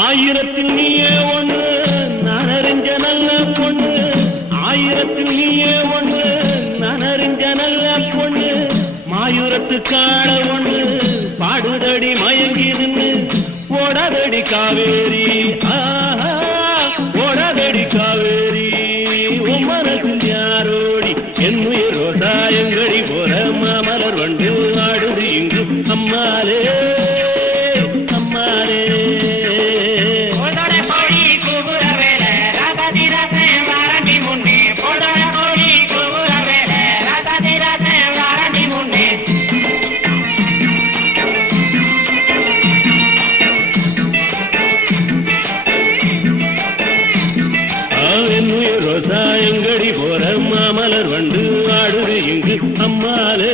ஆயிரத்தில் நீயே ஒண்ணு நான் அறிஞ்ச நல்ல பொண்ணு, ஆயிரத்தில் நீயே ஒண்ணு நான் அறிஞ்ச நல்ல பொண்ணு, மாயூரத்து காள ஒண்ணு பாடுதடி மயங்கி நின்று ஓடாதடி காவேரி, ஓடாதடி காவேரி உன் மனசில் யாரோடி என் உயிர் ரோசாயங்கடி போற மாமலர் வண்டு ஆடுது இங்கு அம்மாலே அம்மாலே. ரோசாயங்கடி போற மாமலர் வண்டு ஆடுது இங்கு அம்மாலே.